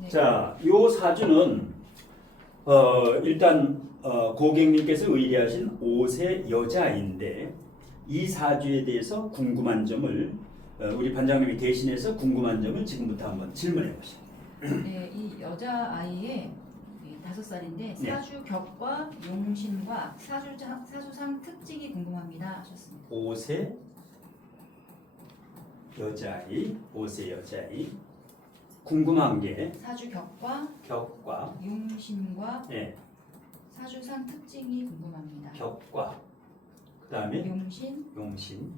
네. 자, 요 사주는 일단 고객님께서 의뢰하신 5세 여자인데 이 사주에 대해서 궁금한 점을 우리 반장님이 대신해서 궁금한 점을 지금부터 한번 질문해 보시죠. 네, 이 여자 아이의 5살인데 사주 격과 용신과 사주상 특징이 궁금합니다 하셨습니다. 5세 여자아이, 5세 여자아이. 궁금한 게 사주 격과 격과 용신과 예, 사주상 특징이 궁금합니다. 격과 그다음에 용신, 용신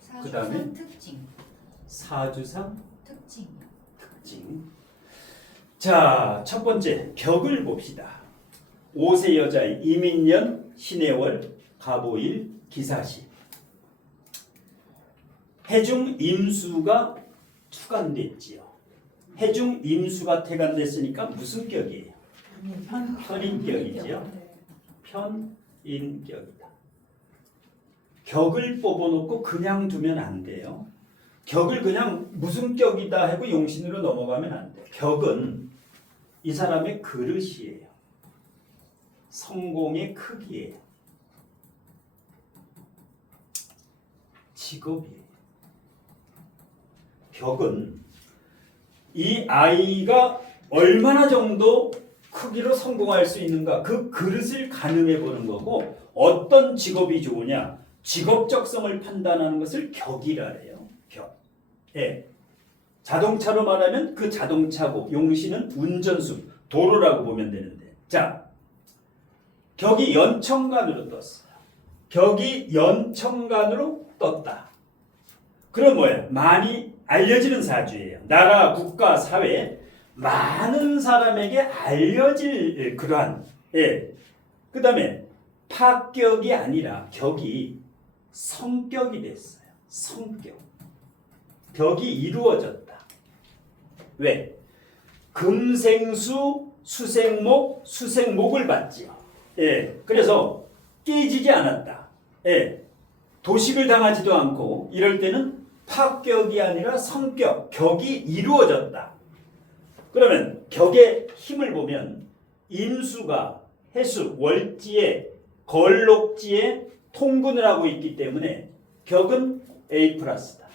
사주상 그다음에 특징, 사주상 특징. 특징. 자, 첫 번째 격을 봅시다. 5세 여자의 이민년, 신해월, 갑오일, 기사시. 해중 임수가 투간됐지요. 해중 임수가 태간됐으니까 무슨 격이에요? 편인격이지요. 편인격이다. 격을 뽑아놓고 그냥 두면 안 돼요. 격을 그냥 무슨 격이다 하고 용신으로 넘어가면 안 돼요. 격은 이 사람의 그릇이에요. 성공의 크기예요. 직업이에요. 격은 이 아이가 얼마나 정도 크기로 성공할 수 있는가 그 그릇을 가늠해 보는 거고 어떤 직업이 좋으냐 직업적성을 판단하는 것을 격이라 해요. 격. 예. 자동차로 말하면 그 자동차고 용신은 운전수 도로라고 보면 되는데 자 격이 연천간으로 떴어요. 격이 연천간으로 떴다. 그럼 뭐예요? 많이 알려지는 사주예요. 나라, 국가, 사회 많은 사람에게 알려질 그러한 예. 그 다음에 파격이 아니라 격이 성격이 됐어요. 성격. 격이 이루어졌다. 왜? 금생수, 수생목, 수생목을 받지요. 예. 그래서 깨지지 않았다. 예. 도식을 당하지도 않고 이럴 때는 파격이 아니라 성격, 격이 이루어졌다. 그러면 격의 힘을 보면 임수가 해수, 월지에 걸록지에 통근을 하고 있기 때문에 격은 A 플러스다.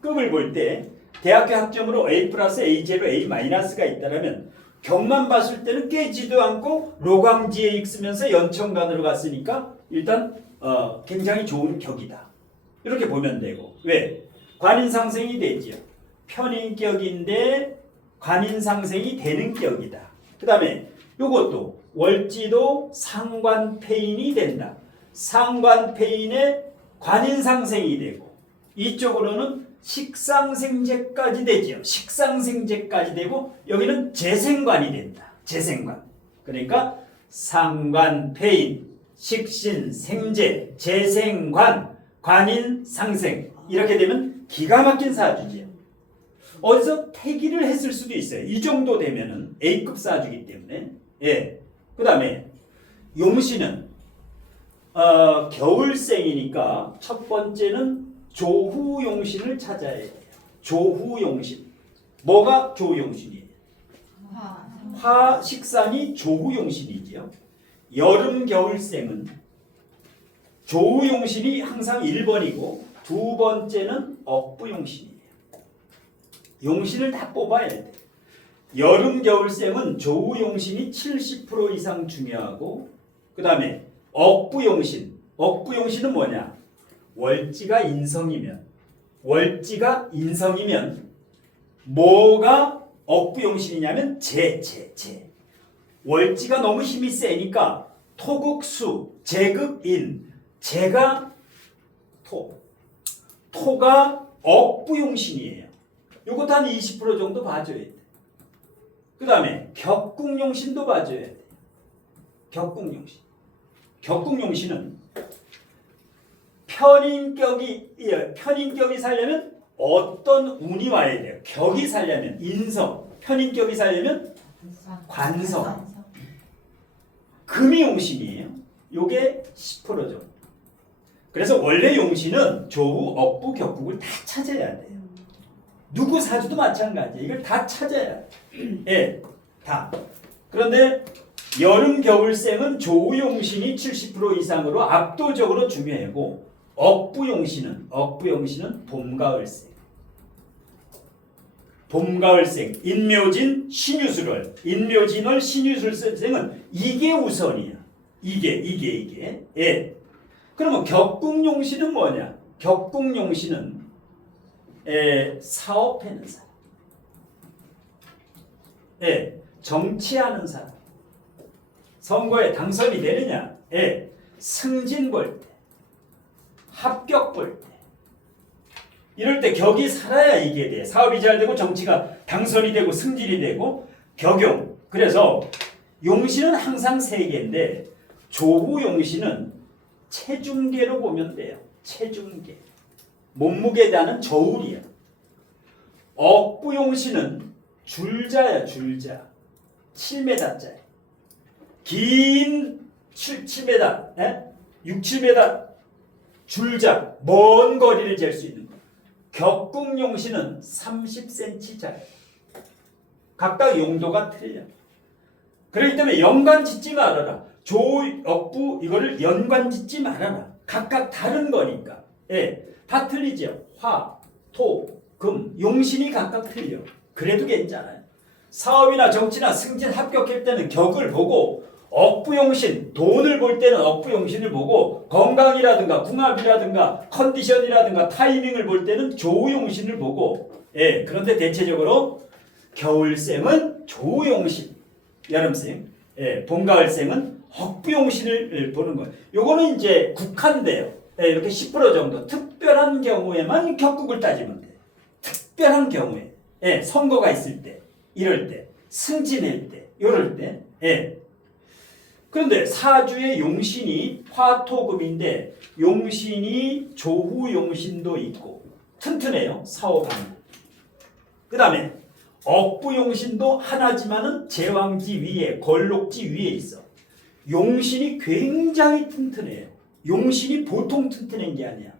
급을 볼 때 대학교 학점으로 A 플러스, A0, A 마이너스가 있다면 격만 봤을 때는 깨지도 않고 로광지에 익으면서 연천간으로 갔으니까 일단 굉장히 좋은 격이다. 이렇게 보면 되고 왜? 관인상생이 되지요. 편인격인데 관인상생이 되는 격이다. 그 다음에 이것도 월지도 상관패인이 된다. 상관패인의 관인상생이 되고 이쪽으로는 식상생재까지 되지요. 식상생재까지 되고 여기는 재생관이 된다. 재생관. 그러니까 상관패인, 식신생재, 재생관, 관인상생 이렇게 되면 기가 막힌 사주지요. 어디서 태기를 했을 수도 있어요. 이 정도 되면은 A급 사주이기 때문에. 예. 그 다음에 용신은 겨울생이니까 첫 번째는 조후용신을 찾아야 돼요. 조후용신. 뭐가 조후용신이에요? 화식산이 조후용신이지요. 여름 겨울생은 조후용신이 항상 1번이고 두 번째는 억부용신이에요. 용신을 다 뽑아야 돼. 여름 겨울생은 조후용신이 70% 이상 중요하고 그 다음에 억부용신. 억부용신은 뭐냐? 월지가 인성이면 뭐가 억부용신이냐면 재. 월지가 너무 힘이 세니까 토국수, 재극인, 재가 토가 억부용신이에요. 요것도 한 20% 정도 봐줘야 돼. 그 다음에 격국용신도 봐줘야 돼. 격국용신은 편인격이 살려면 어떤 운이 와야 돼요? 격이 살려면 인성, 편인격이 살려면 관성. 금이 용신이에요. 요게 10% 정도. 그래서 원래 용신은 조우, 억부, 격국을 다 찾아야 돼요. 누구 사주도 마찬가지예요. 이걸 다 찾아야 돼요. 예, 다. 그런데 여름 겨울생은 조우 용신이 70% 이상으로 압도적으로 중요하고 억부 용신은 봄 가을생. 봄 가을생 인묘진 신유술월 인묘진월 신유술생은 이게 우선이야. 이게. 예. 그러면 격국용신은 뭐냐? 격국용신은 사업하는 사람. 예. 정치하는 사람. 선거에 당선이 되느냐? 예. 승진 볼 때. 합격 볼 때. 이럴 때 격이 살아야 이게 돼. 사업이 잘 되고 정치가 당선이 되고 승진이 되고 격용. 그래서 용신은 항상 세 개인데 조후 용신은 체중계로 보면 돼요. 체중계. 몸무게에 대한 저울이야. 억부 용신은 줄자야, 줄자. 7m짜리. 긴 7m, 6, 7m 줄자. 먼 거리를 잴 수 있는 거. 격국용신은 30cm짜리. 각각 용도가 틀려. 그렇기 때문에 연관 짓지 말아라. 조, 억부 이거를 연관 짓지 말아라. 각각 다른 거니까. 예, 다 틀리죠. 화, 토, 금, 용신이 각각 틀려. 그래도 괜찮아요. 사업이나 정치나 승진 합격할 때는 격을 보고 억부용신, 돈을 볼 때는 억부용신을 보고 건강이라든가 궁합이라든가 컨디션이라든가 타이밍을 볼 때는 조우용신을 보고 예, 그런데 대체적으로 겨울생은 조우용신, 여름생, 예, 봄, 가을생은 억부용신을 보는 거예요. 요거는 이제 국한돼요. 예, 이렇게 10% 정도 특별한 경우에만 격국을 따지면 돼요. 특별한 경우에 예, 선거가 있을 때, 이럴 때, 승진할 때, 이럴 때 예. 그런데 사주의 용신이 화토금인데 용신이 조후용신도 있고 튼튼해요. 사오반구. 그 다음에 억부용신도 하나지만은 제왕지 위에 걸록지 위에 있어. 용신이 굉장히 튼튼해요. 용신이 보통 튼튼한 게 아니야.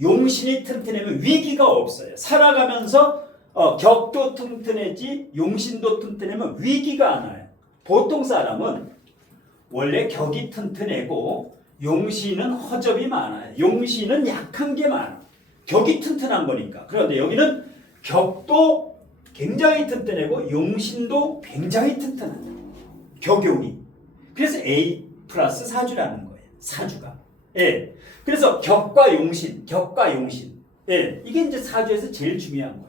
용신이 튼튼하면 위기가 없어요. 살아가면서 격도 튼튼해지 용신도 튼튼하면 위기가 안 와요. 보통 사람은 원래 격이 튼튼하고 용신은 허접이 많아요. 용신은 약한 게 많아. 격이 튼튼한 거니까. 그런데 여기는 격도 굉장히 튼튼하고 용신도 굉장히 튼튼하다. 격용이. 그래서 A 플러스 사주라는 거예요. 사주가. 예. 그래서 격과 용신. 예. 이게 이제 사주에서 제일 중요한 거예요.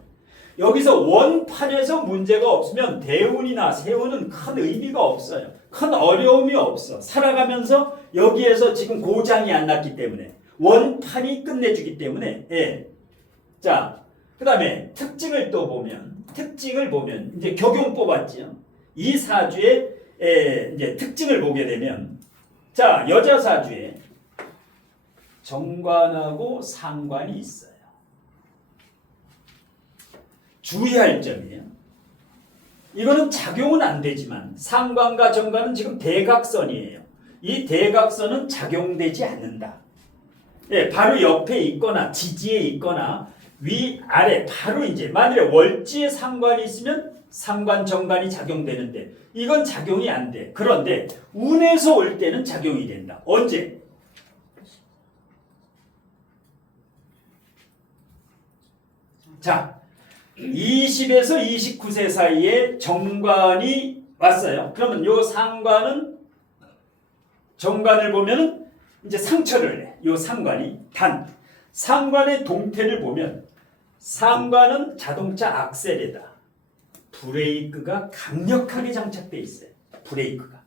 여기서 원판에서 문제가 없으면 대운이나 세운은 큰 의미가 없어요. 큰 어려움이 없어. 살아가면서 여기에서 지금 고장이 안 났기 때문에 원판이 끝내주기 때문에 예. 자, 그 다음에 특징을 보면 이제 격용 뽑았죠. 이 사주의 이제 특징을 보게 되면 자, 여자 사주에 정관하고 상관이 있어요. 주의할 점이에요. 이거는 작용은 안 되지만 상관과 정관은 지금 대각선이에요. 이 대각선은 작용되지 않는다. 예, 바로 옆에 있거나 지지에 있거나 위 아래 바로 이제 만일에 월지에 상관이 있으면 상관 정관이 작용되는데 이건 작용이 안 돼. 그런데 운에서 올 때는 작용이 된다. 언제? 자, 20에서 29세 사이에 정관이 왔어요. 그러면 요 상관은 정관을 보면은 이제 상처를 내. 요 상관이 단 상관의 동태를 보면 상관은 자동차 악셀에다 브레이크가 강력하게 장착돼 있어요. 브레이크가.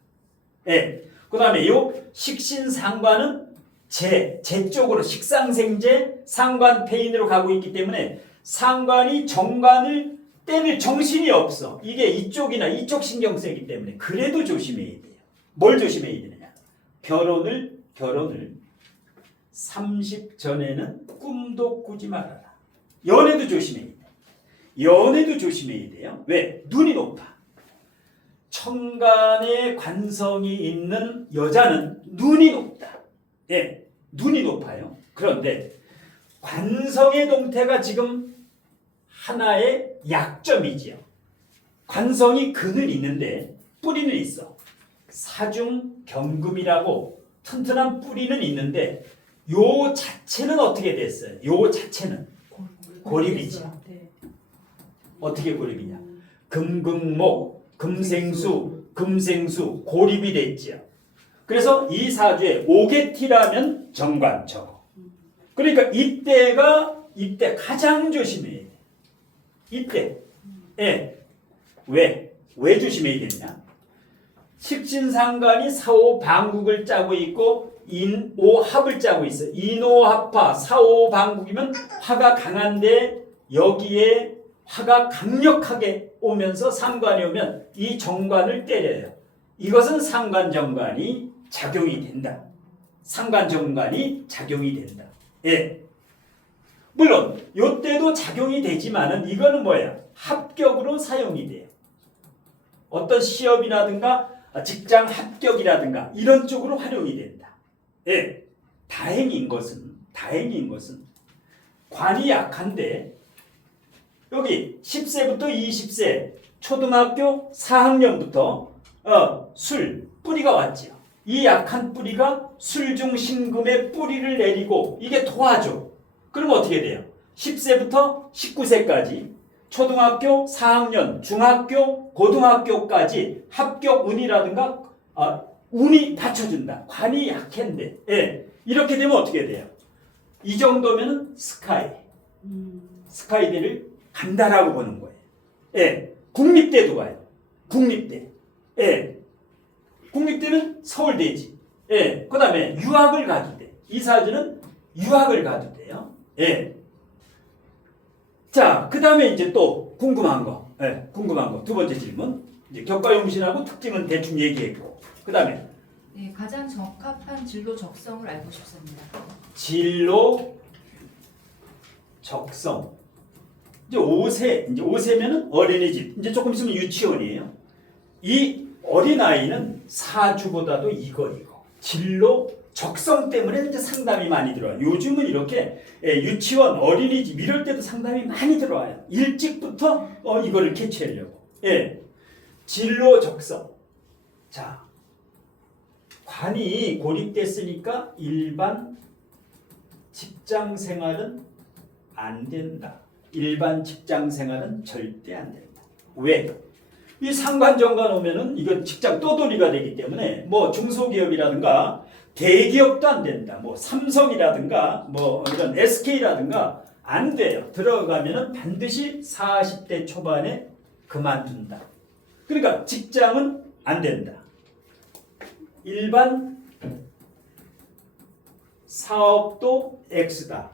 예. 그다음에 요 식신 상관은 제 쪽으로 식상생제 상관 페인으로 가고 있기 때문에 상관이 정관을 때릴 정신이 없어. 이게 이쪽이나 이쪽 신경 쓰기 때문에 그래도 조심해야 돼요. 뭘 조심해야 되느냐? 결혼을 30 전에는 꿈도 꾸지 말아라. 연애도 조심해야 돼. 연애도 조심해야 돼요. 왜? 눈이 높아. 천간에 관성이 있는 여자는 눈이 높다. 예, 눈이 높아요. 그런데 관성의 동태가 지금 하나의 약점이지요. 관성이 근은 있는데 뿌리는 있어. 사중경금이라고 튼튼한 뿌리는 있는데 요 자체는 어떻게 됐어요? 요 자체는 고립이죠. 어떻게 고립이냐? 금금목, 금생수, 고립이 됐지요. 그래서 이 사주에 오개티라면 정관 저거. 그러니까 이때 가장 조심해야 돼. 이때. 예. 왜 조심해야 되냐? 식신상관이 사오방국을 짜고 있고 인오합을 짜고 있어요. 인오합화 사오방국이면 화가 강한데 여기에 화가 강력하게 오면서 상관이 오면 이 정관을 때려요. 이것은 상관정관이 작용이 된다. 상관정관이 작용이 된다. 예. 물론 요때도 작용이 되지만은 이거는 뭐야? 합격으로 사용이 돼요. 어떤 시험이라든가 직장 합격이라든가 이런 쪽으로 활용이 된다. 예. 다행인 것은 관이 약한데 여기 10세부터 20세 초등학교 4학년부터 술 뿌리가 왔지요. 이 약한 뿌리가 술중신금의 뿌리를 내리고 이게 도와줘. 그럼 어떻게 돼요? 10세부터 19세까지 초등학교 4학년, 중학교, 고등학교까지 합격 운이라든가 운이 받쳐준다. 관이 약한데 예. 이렇게 되면 어떻게 돼요? 이 정도면 스카이대를 간다라고 보는 거예요. 예. 국립대도 가요. 국립대. 예. 국립대는 서울대지. 예. 그 다음에 유학을 가도 돼. 이 사주는 유학을 가도 돼요. 예. 자, 그 다음에 이제 또 궁금한 거. 예. 궁금한 거. 두 번째 질문. 이제 격가용신하고 특징은 대충 얘기했고. 그 다음에 네, 가장 적합한 진로 적성을 알고 싶습니다. 진로 적성. 이제 5세면은 어린이집. 이제 조금 있으면 유치원이에요. 이 어린아이는 사주보다도 이거. 진로 적성 때문에 이제 상담이 많이 들어와요. 요즘은 이렇게 유치원, 어린이집 이럴 때도 상담이 많이 들어와요. 일찍부터 이거를 캐치하려고. 예. 진로 적성. 자, 관이 고립됐으니까 일반 직장 생활은 안 된다. 일반 직장 생활은 절대 안 된다. 왜? 이 상관정관 오면은 이건 직장 떠돌이가 되기 때문에 뭐 중소기업이라든가 대기업도 안 된다. 뭐 삼성이라든가 뭐 이런 SK라든가 안 돼요. 들어가면은 반드시 40대 초반에 그만둔다. 그러니까 직장은 안 된다. 일반 사업도 X다.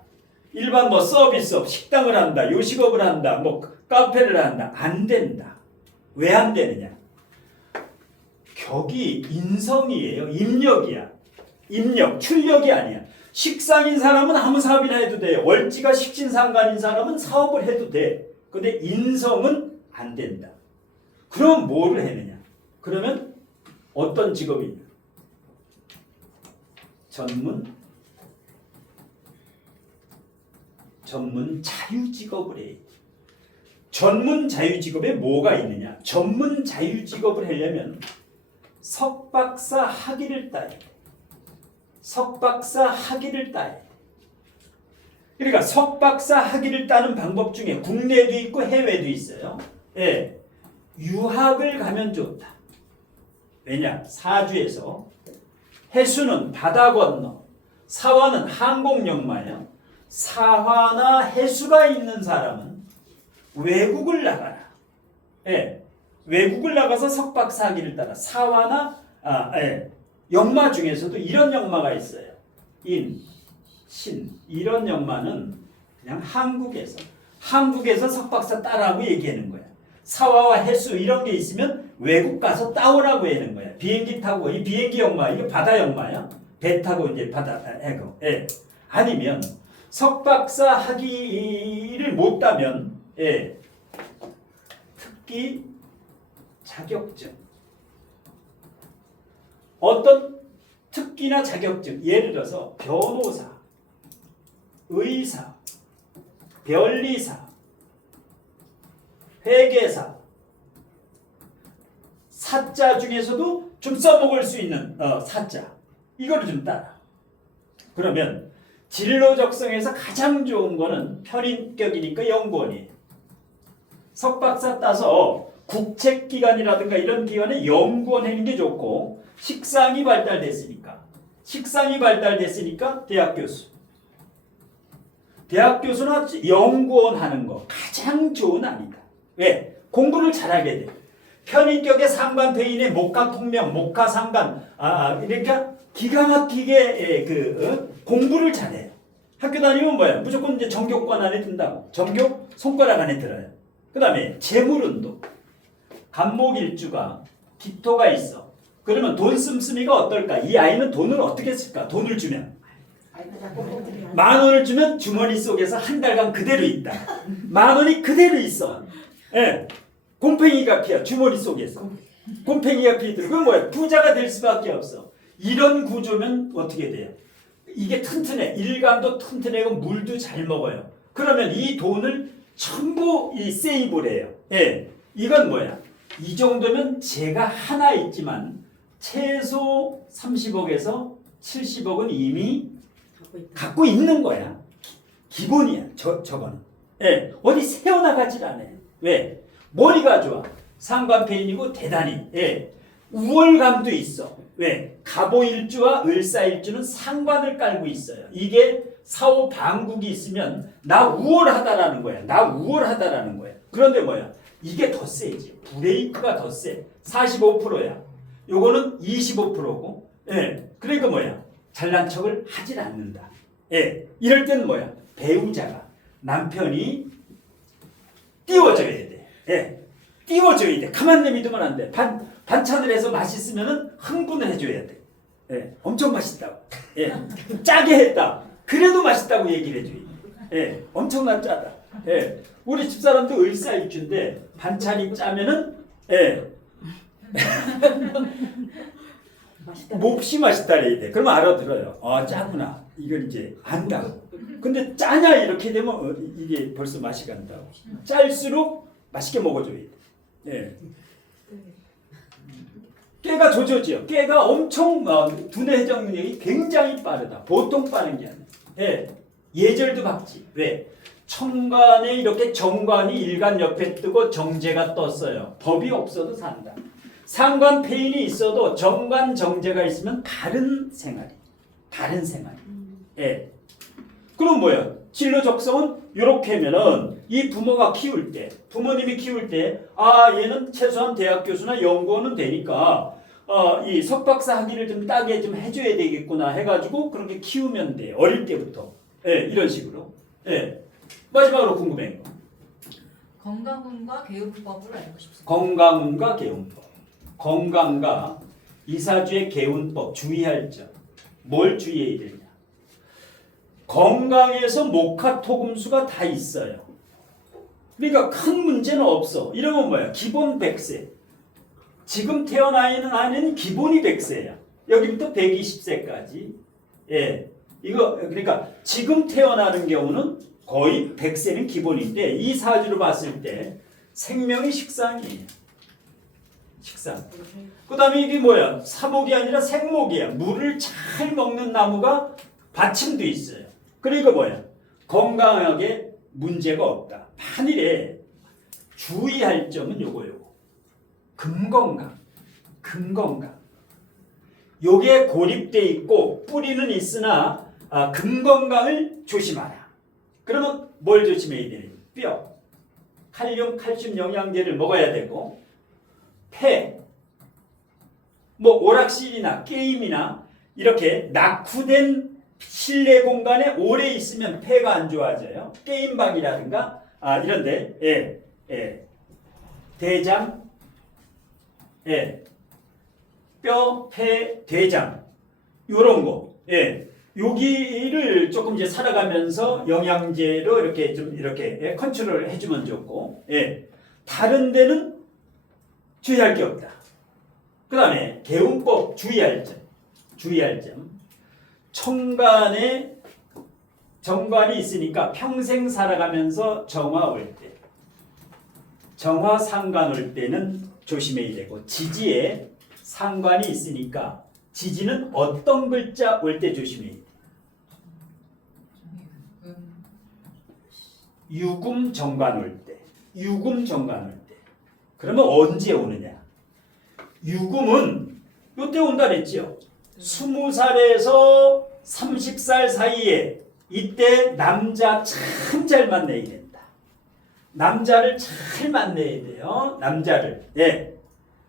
일반 뭐 서비스업, 식당을 한다, 요식업을 한다, 뭐 카페를 한다. 안 된다. 왜 안 되느냐? 격이 인성이에요. 임력이야. 임력, 출력이 아니야. 식상인 사람은 아무 사업이나 해도 돼. 월지가 식신상관인 사람은 사업을 해도 돼. 근데 인성은 안 된다. 그럼 뭐를 해느냐? 그러면 어떤 직업이냐? 전문 자유직업을 해. 전문 자유직업에 뭐가 있느냐? 전문 자유직업을 하려면 석박사 학위를 따야 돼. 석박사 학위를 따야 돼. 그러니까 석박사 학위를 따는 방법 중에 국내도 있고 해외도 있어요. 예. 유학을 가면 좋다. 왜냐? 사주에서 해수는 바다 건너, 사화는 항공역마예요. 사화나 해수가 있는 사람은 외국을 나가라. 예. 외국을 나가서 석박사 학위를 따라. 사화나 역마 중에서도 이런 역마가 있어요. 인, 신 이런 역마는 그냥 한국에서 석박사 따라고 얘기하는 거야. 사화와 해수 이런 게 있으면 외국 가서 따오라고 하는 거야. 비행기 타고 이 비행기 역마 이게 바다 역마야. 배 타고 이제 바다 해고. 예. 아니면 석박사 학위를 못 따면 특기 자격증. 어떤 특기나 자격증, 예를 들어서 변호사, 의사, 변리사, 회계사, 사자 중에서도 좀 써먹을 수 있는 사자 이거를 좀 따라. 그러면 진로 적성에서 가장 좋은 거는 편인격이니까 연구원이에요. 석박사 따서 국책기관이라든가 이런 기관에 연구원 하는 게 좋고 식상이 발달됐으니까 대학 교수. 대학 교수나 연구원 하는 거 가장 좋은 아니다. 왜? 공부를 잘하게 돼. 편인격의 상관폐인의 목가통명, 목가상관, 그러니까 기가 막히게 공부를 잘해요. 학교 다니면 뭐야? 무조건 이제 정교권 안에 든다고. 정교 손가락 안에 들어요. 그 다음에 재물운동. 간목일주가 기토가 있어. 그러면 돈 씀씀이가 어떨까? 이 아이는 돈을 어떻게 쓸까? 돈을 주면 10,000원을 주면 주머니 속에서 한 달간 그대로 있다. 10,000원이 그대로 있어. 예. 곰팽이가 피어 주머니 속에서. 곰팽이가 피들. 그건 뭐야? 부자가 될 수밖에 없어. 이런 구조면 어떻게 돼요? 이게 튼튼해. 일감도 튼튼하고 물도 잘 먹어요. 그러면 이 돈을 전부 이 세이브를 해요. 예. 이건 뭐야? 이 정도면 제가 하나 있지만 최소 30억에서 70억은 이미 갖고 있는 거야. 기본이야. 저거는. 예. 어디 새어나가질 않아요. 왜? 머리가 좋아. 상관폐인이고 대단히. 예. 우월감도 있어. 왜? 갑오일주와 을사일주는 상관을 깔고 있어요. 이게 사오 방국이 있으면 나 우월하다라는 거야. 그런데 뭐야? 이게 더 세지. 브레이크가 더 세. 45%야. 요거는 25%고. 예. 그러니까 뭐야? 잘난 척을 하질 않는다. 예. 이럴 때는 뭐야? 배우자가 남편이 띄워줘야 돼. 예. 띄워줘야 돼. 가만 내비두면 안 돼. 반찬을 해서 맛있으면은 흥분을 해줘야 돼. 예. 엄청 맛있다고. 예. 짜게 했다. 그래도 맛있다고 얘기를 해줘야 돼. 예. 엄청난 짜다. 예. 우리 집사람도 을사일주인데 반찬이 짜면은 예. 몹시 맛있다 그래야 돼. 그러면 알아들어요. 짜구나. 이걸 이제 안다고. 근데 짜냐 이렇게 되면 이게 벌써 맛이 간다고. 짤수록 맛있게 먹어줘야 돼. 예. 깨가 조조지요. 깨가 엄청 두뇌 회전 능력이 굉장히 빠르다. 보통 빠른 게 아니야. 예. 예절도 박지. 왜? 천간에 이렇게 정관이 일간 옆에 뜨고 정제가 떴어요. 법이 없어도 산다. 상관 폐인이 있어도 정관 정제가 있으면 다른 생활이. 예. 그럼 뭐야? 진로 적성은 이렇게면은 이 부모가 키울 때, 부모님이 키울 때, 얘는 최소한 대학 교수나 연구원은 되니까 이 석박사 학위를 좀 따게 좀 해줘야 되겠구나 해가지고 그렇게 키우면 돼. 어릴 때부터. 예, 이런 식으로. 예. 마지막으로 궁금한 거. 건강운과 개운법을 알고 싶습니다. 건강운과 개운법. 건강과 이사주의 개운법 주의할 점. 뭘 주의해야 되냐? 건강에서 목화토금수가 다 있어요. 그러니까 큰 문제는 없어. 이러면 뭐야? 기본 100세. 지금 태어나 있는 아이는 기본이 100세야. 여기부터 120세까지. 예. 이거 그러니까 지금 태어나는 경우는 거의 100세는 기본인데 이 사주로 봤을 때 생명이 식상이에요. 식상. 그 다음에 이게 뭐야? 사목이 아니라 생목이야. 물을 잘 먹는 나무가 받침도 있어요. 그러니까 뭐야? 건강하게 문제가 없다. 만일에 주의할 점은 요거. 금건강. 요게 고립돼 있고 뿌리는 있으나 금건강을 조심하라. 그러면 뭘 조심해야 되냐? 뼈, 칼륨, 칼슘 영양제를 먹어야 되고 폐, 오락실이나 게임이나 이렇게 낙후된 실내 공간에 오래 있으면 폐가 안 좋아져요. 게임방이라든가 이런데 대장, 뼈, 폐, 대장 요런 거. 여기를 조금 이제 살아가면서 영양제로 이렇게 좀 이렇게 컨트롤 해주면 좋고, 다른 데는 주의할 게 없다. 그 다음에 개운법 주의할 점. 천간에 정관이 있으니까 평생 살아가면서 정화 올 때, 정화 상관 올 때는 조심해야 되고, 지지에 상관이 있으니까 지지는 어떤 글자 올 때 조심해야 돼. 유금 정관 올 때, 유금 정관 올 때. 그러면 언제 오느냐? 유금은 요때 온다 그랬죠. 20살에서 30살 사이에 이때 남자 참 잘 만나야 된다. 남자를 잘 만나야 돼요. 남자를. 예.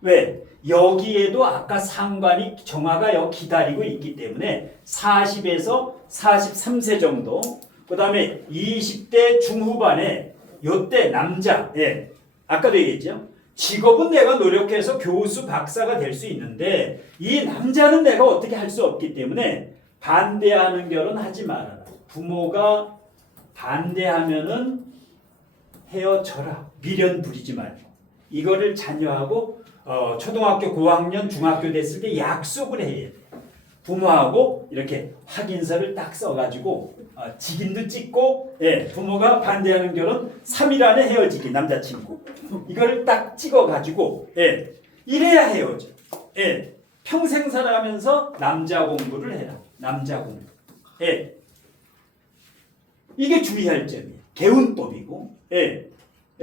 왜? 여기에도 아까 상관이 정화가 여기 기다리고 있기 때문에 40에서 43세 정도, 그 다음에 20대 중후반에 요때 남자, 예. 아까도 얘기했죠. 직업은 내가 노력해서 교수, 박사가 될 수 있는데 이 남자는 내가 어떻게 할 수 없기 때문에 반대하는 결혼 하지 말아라. 부모가 반대하면은 헤어져라. 미련 부리지 말고. 이거를 자녀하고 초등학교 고학년, 중학교 됐을 때 약속을 해야 돼. 부모하고 이렇게 확인서를 딱 써가지고 직인도 찍고, 예, 부모가 반대하는 결혼 3일 안에 헤어지기, 남자친구. 이걸 딱 찍어가지고, 예, 이래야 헤어져. 예, 평생 살아가면서 남자 공부를 해라. 남자 공부. 예, 이게 주의할 점이에요. 개운법이고, 예,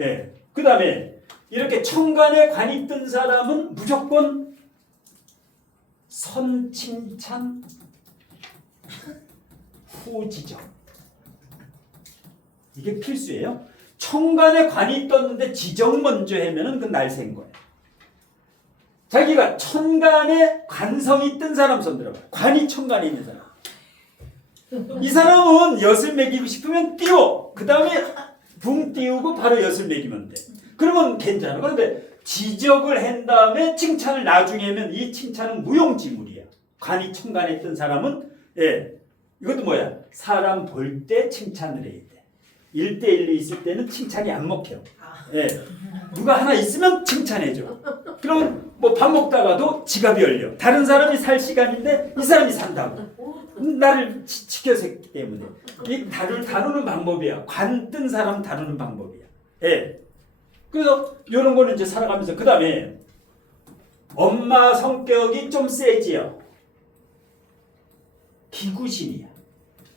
예. 그 다음에 이렇게 천간에 관이 뜬 사람은 무조건 선칭찬 후지정. 이게 필수예요. 천간에 관이 떴는데 지정 먼저 하면은 그 날새인 거예요. 자기가 천간에 관성이 뜬 사람 손 들어봐요. 관이 천간에 있는 사람. 이 사람은 엿을 매기고 싶으면 띄워. 그 다음에 붕 띄우고 바로 엿을 매기면 돼. 그러면 괜찮아. 그런데 지적을 한 다음에 칭찬을 나중에 하면 이 칭찬은 무용지물이야. 관이 천간에 뜬 사람은, 예, 이것도 뭐야? 사람 볼 때 칭찬을 해야 돼. 1대1로 있을 때는 칭찬이 안 먹혀. 예, 누가 하나 있으면 칭찬해줘. 그러면 뭐 밥 먹다가도 지갑이 열려. 다른 사람이 살 시간인데 이 사람이 산다고. 나를 지켜서 했기 때문에. 이 다루는 방법이야. 관 뜬 사람 다루는 방법이야. 예. 그래서 이런 거는 이제 살아가면서, 그 다음에 엄마 성격이 좀 세지요. 기구신이야.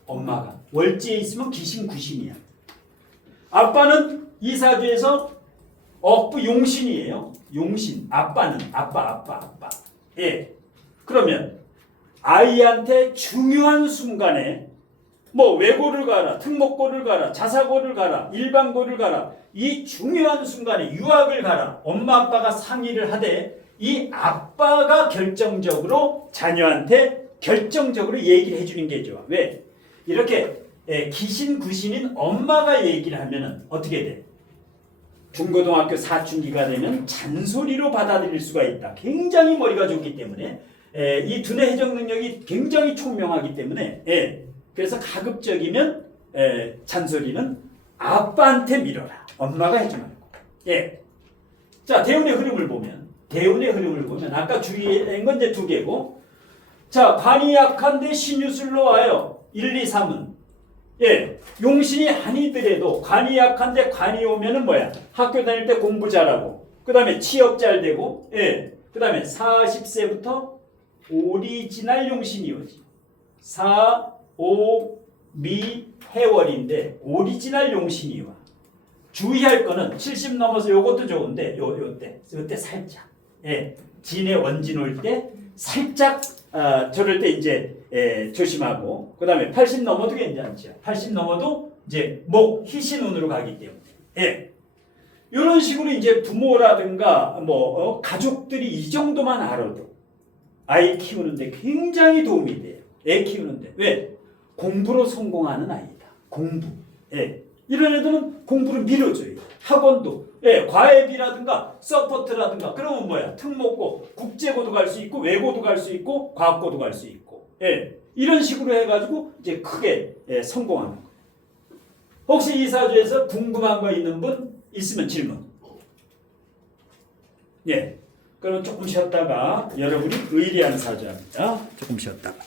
엄마가 월지에 있으면 기신구신이야. 아빠는 이 사주에서 억부 용신이에요. 용신. 아빠는 아빠. 예. 그러면 아이한테 중요한 순간에 뭐 외고를 가라, 특목고를 가라, 자사고를 가라, 일반고를 가라, 이 중요한 순간에 유학을 가라, 엄마 아빠가 상의를 하되 이 아빠가 결정적으로 자녀한테 결정적으로 얘기를 해주는 게 좋아. 왜? 이렇게 기신구신인 엄마가 얘기를 하면은 어떻게 돼? 중고등학교 사춘기가 되면 잔소리로 받아들일 수가 있다. 굉장히 머리가 좋기 때문에, 이 두뇌 해석 능력이 굉장히 총명하기 때문에, 그래서 가급적이면 잔소리는 아빠한테 밀어라. 엄마가 해주면 안 되고. 예. 자, 대운의 흐름을 보면 아까 주의한 건 이제 2개고, 자, 관이 약한데 신유술로 와요. 1, 2, 3은. 예, 용신이 아니더라도 관이 약한데 관이 오면은 뭐야? 학교 다닐 때 공부 잘하고, 그 다음에 취업 잘 되고, 예, 그 다음에 40세부터 오리지널 용신이 오지. 4, 5, 미, 해월인데 오리지널 용신이 와. 주의할 거는 70 넘어서 요것도 좋은데 요때 살짝, 예, 진의 원진 올 때 살짝 저럴 때 이제 조심하고, 그 다음에 80 넘어도 괜찮죠. 80 넘어도 이제 목 희신운으로 가기 때문에, 예, 이런 식으로 이제 부모라든가 가족들이 이 정도만 알아도 아이 키우는데 굉장히 도움이 돼요. 애 키우는데. 왜? 공부로 성공하는 아이다. 공부. 예. 이런 애들은 공부를 밀어줘요. 학원도. 예. 과외비라든가 서포트라든가. 그러면 뭐야? 특목고, 국제고도 갈 수 있고, 외고도 갈 수 있고, 과학고도 갈 수 있고. 예. 이런 식으로 해가지고 이제 크게 성공하는 거예요. 혹시 이 사주에서 궁금한 거 있는 분 있으면 질문. 예. 그럼 조금 쉬었다가 여러분이 의리한 사주합니다. 조금 쉬었다가.